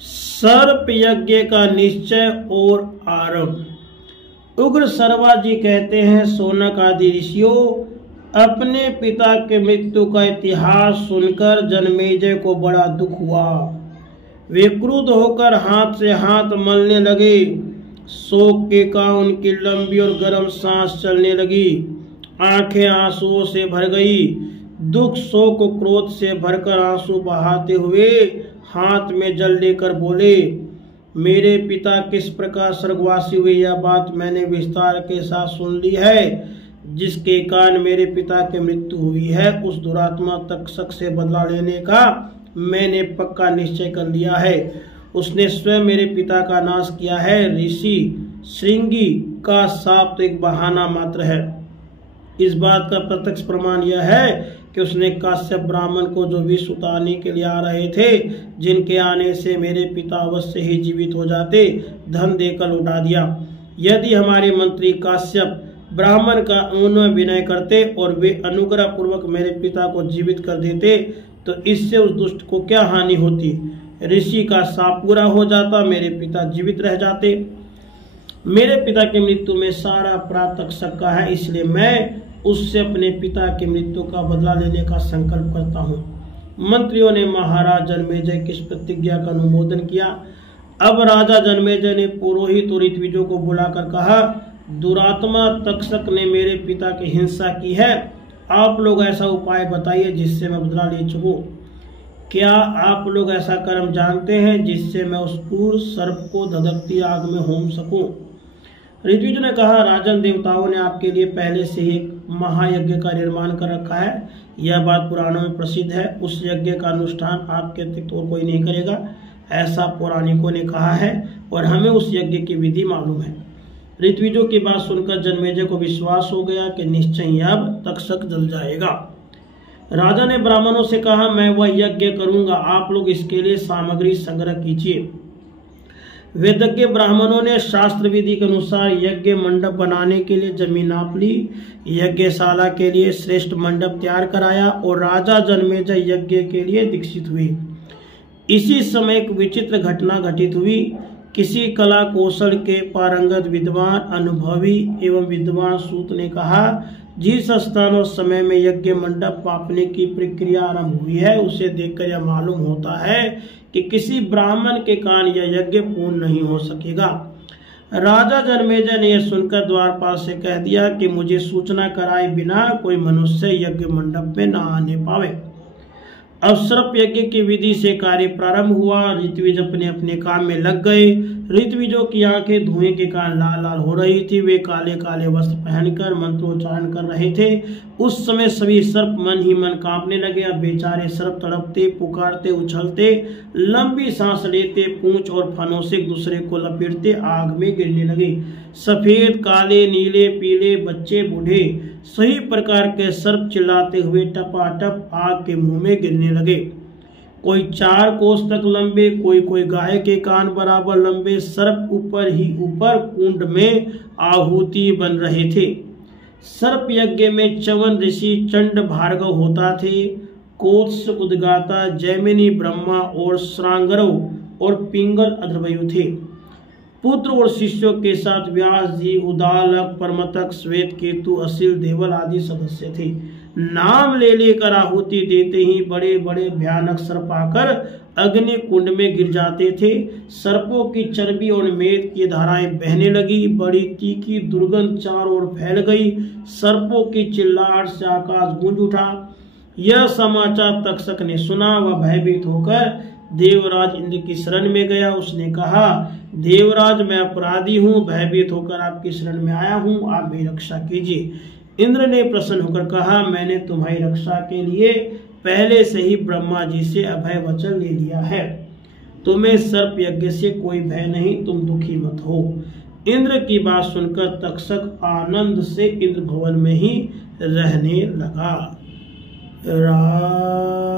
सर्प यज्ञ का निश्चय और आरंभ। उग्र सर्वा जी कहते हैं, शौनक आदि ऋषियों, अपने पिता के मृत्यु का इतिहास सुनकर जन्मेजय को बड़ा दुख हुआ। वे क्रुद्ध होकर हाथ से हाथ मलने लगे। शोक के कारण उनकी लंबी और गर्म सांस चलने लगी। आंखें आंसुओं से भर गई। दुख शोक क्रोध से भरकर आंसू बहाते हुए हाथ में जल लेकर बोले, मेरे पिता किस प्रकार स्वर्गवासी हुए यह बात मैंने विस्तार के साथ सुन ली है। जिसके कारण मेरे पिता की मृत्यु हुई है, उस दुरात्मा तक्षक से बदला लेने का मैंने पक्का निश्चय कर लिया है। उसने स्वयं मेरे पिता का नाश किया है। ऋषि श्रृंगी का शाप तो एक बहाना मात्र है। इस बात का प्रत्यक्ष प्रमाण यह है कि उसने काश्यप ब्राह्मण को जो विष उतारने के लिए आ रहे थे, जिनके आने से मेरे पिता अवश्य ही जीवित हो जाते, धन देकर लौटा दिया। यदि हमारे मंत्री काश्यप ब्राह्मण का अनुनय विनय करते और वे अनुग्रह पूर्वक मेरे पिता को जीवित कर देते तो इससे उस दुष्ट को क्या हानि होती। ऋषि का शाप पूरा हो जाता, मेरे पिता जीवित रह जाते। मेरे पिता की मृत्यु में सारा अपराध तक्षक का है, इसलिए मैं उससे अपने पिता की मृत्यु का बदला लेने का संकल्प करता हूँ। मंत्रियों ने महाराज जन्मेजय की इस प्रतिज्ञा का अनुमोदन किया। अब राजा जन्मेजय ने पुरोहित और ऋत्विजों को बुलाकर कहा, दुरात्मा तक्षक ने मेरे पिता की हिंसा की है। आप लोग ऐसा उपाय बताइए जिससे मैं बदला ले सकूं। क्या आप लोग ऐसा कर्म जानते हैं जिससे मैं उस क्रूर सर्प को धधकती आग में होम सकूं? ऋत्विजों ने कहा, राजन, देवताओं ने आपके लिए पहले से ही एक महायज्ञ का निर्माण कर रखा है। यह बात पुराणों में प्रसिद्ध है। उस यज्ञ का अनुष्ठान आपके अतिरिक्त और कोई नहीं करेगा, ऐसा पौराणिकों ने कहा है और हमें उस यज्ञ की विधि मालूम है। ऋत्विजों की बात सुनकर जन्मेजय को विश्वास हो गया कि निश्चय ही अब तक्षक जल जाएगा। राजा ने ब्राह्मणों से कहा, मैं वह यज्ञ करूंगा, आप लोग इसके लिए सामग्री संग्रह कीजिए। वेदज्ञ ब्राह्मणों ने शास्त्र विधि के अनुसार यज्ञ मंडप बनाने के लिए जमीन नाप ली, यज्ञशाला के लिए श्रेष्ठ मंडप तैयार कराया और राजा जन्मेजय यज्ञ के लिए दीक्षित हुए। इसी समय एक विचित्र घटना घटित हुई। किसी कला कौशल के पारंगत विद्वान, अनुभवी एवं विद्वान सूत ने कहा, जिस स्थान और समय में यज्ञ मंडप पापने की प्रक्रिया आरंभ हुई है, उसे देखकर यह मालूम होता है कि किसी ब्राह्मण के कारण यह यज्ञ पूर्ण नहीं हो सकेगा। राजा जन्मेजय ने यह सुनकर द्वारपाल से कह दिया कि मुझे सूचना कराए बिना कोई मनुष्य यज्ञ मंडप में न आने पावे। अब सर्प यज्ञ की विधि से कार्य प्रारंभ हुआ। ऋत्विज अपने अपने काम में लग गए। ऋत्विजों की आंखें धुएं के कारण लाल लाल हो रही थी। वे काले काले वस्त्र पहनकर मंत्रोच्चारण कर रहे थे। उस समय सभी सर्प मन ही मन कांपने लगे। अब बेचारे सर्प तड़पते, पुकारते, उछलते, लंबी सांस लेते, पूंछ और फनों से एक दूसरे को लपेटते आग में गिरने लगे। सफेद, काले, नीले, पीले, बच्चे, बूढ़े, सही प्रकार के सर्प चिल्लाते हुए टपाटप आग के मुंह में गिरने लगे। कोई 4 कोस तक लंबे, कोई गाय के कान बराबर लंबे सर्प ऊपर ही ऊपर कुंड में आहुति बन रहे थे। सर्प यज्ञ में च्यवन ऋषि चंड भार्गव होता थे। कोत्स, उद्गाता, जैमिनी ब्रह्मा और श्रांगरव और पिंगल अध्वर्यु थे। पुत्र और शिष्यों के साथ व्यास जी, उदालक, परमतक, श्वेत केतु, असिल, देवल आदि सदस्य थे। नाम ले लेकर आहुति देते ही बड़े बड़े भयानक सर्प आकर अग्नि कुंड में गिर जाते थे। सर्पों की चर्बी और मेद की धाराएं बहने लगी। बड़ी तीखी दुर्गंध चारों ओर फैल गई। सर्पों की चिल्लाहट से आकाश गूंज उठा। यह समाचार तक्षक ने सुना। वह भयभीत होकर देवराज इंद्र की शरण में गया। उसने कहा, देवराज, मैं अपराधी हूँ, भयभीत होकर आपकी शरण में आया हूँ, आप मेरी रक्षा कीजिए। इंद्र ने प्रसन्न होकर कहा, मैंने तुम्हारी रक्षा के लिए पहले से ही ब्रह्मा जी से अभय वचन ले लिया है। तुम्हें सर्प यज्ञ से कोई भय नहीं, तुम दुखी मत हो। इंद्र की बात सुनकर तक्षक आनंद से इंद्र भवन में ही रहने लगा। राधे।